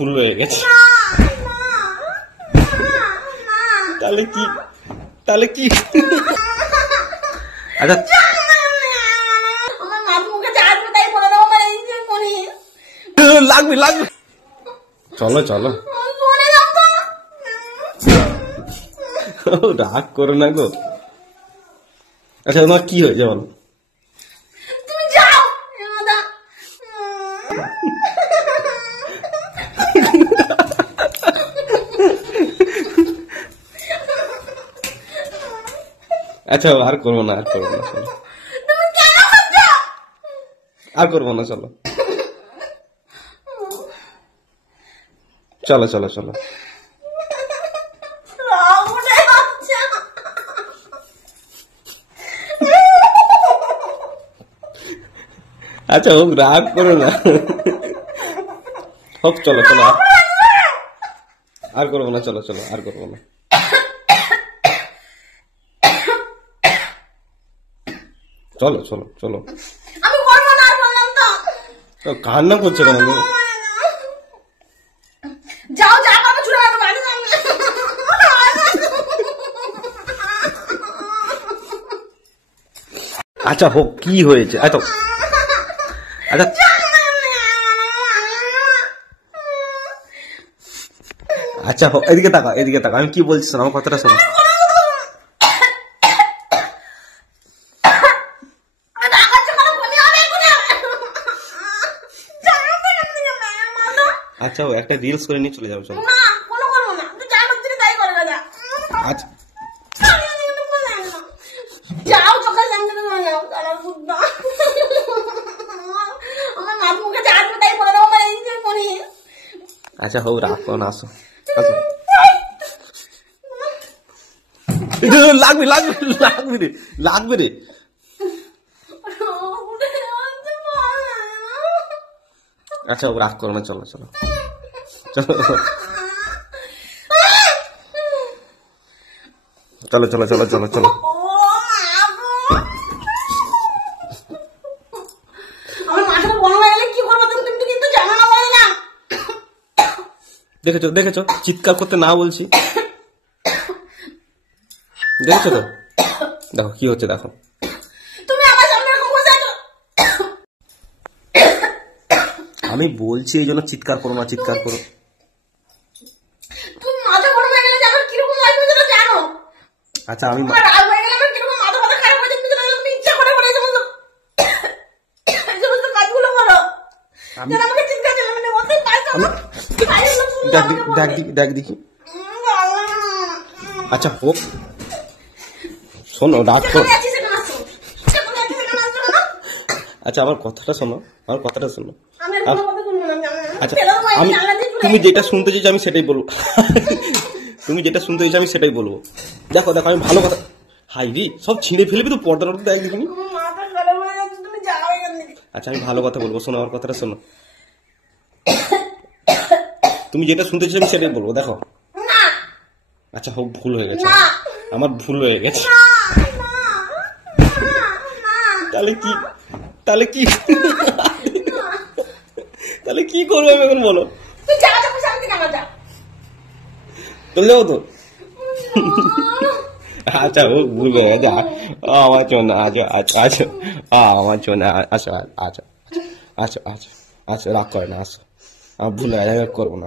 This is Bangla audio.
ভুল হয়ে গেছে। তাহলে কি আচ্ছা লাগবে চলো রাগ করো না গো। আচ্ছা তোমার কি হয়েছে বলো? আচ্ছা আর করবো না চলো আর করবো না চলো আচ্ছা হোক রাগ করো না হোক চলো আর করবো না চলো আর করবো না চলো কান্না করছো কেন? আচ্ছা হোক কি হয়েছে? আচ্ছা আচ্ছা হোক এদিকে তাকা আমি কি বলছি শোনো, আমার কথাটা শোনো। আচ্ছা একটা রিলস করে নিয়ে চলে যাবো চলো। আচ্ছা আচ্ছা হোক রাখো না আসো লাগবে রে আচ্ছা রাগ করো না চলো দেখেছো চিৎকার করতে না বলছি, দেখেছো তো? দেখো কি হচ্ছে দেখো। আমি বলছি এই জন্য চিৎকার করো। আচ্ছা আমি দেখ দেখি। আচ্ছা হোক শোনো রাগ করো। আচ্ছা আমার কথাটা শোনো। আচ্ছা তুমি যেটা শুনতে চাইছো আমি সেটাই বলবো। দেখো আমি ভালো কথা হাইরি সব ছিঁড়ে ফেলবি তো পর্দা দেখ তুমি। আচ্ছা আমি ভালো কথা বলবো, শোনো আমার কথাটা শোনো। তুমি যেটা শুনতে চাইছো আমি সেটাই বলবো দেখো। আচ্ছা হোক ভুল হয়ে গেছে, আমার ভুল হয়ে গেছে। তাহলে কি করবো আমি এখন বলো? চলে যাবো তো? আচ্ছা হোক ভুল হয়ে গেছে আমার চোনা। আচ্ছা আমার চোনা আচ্ছা রাগ করে না আসো। ভুল হয়ে করবো না।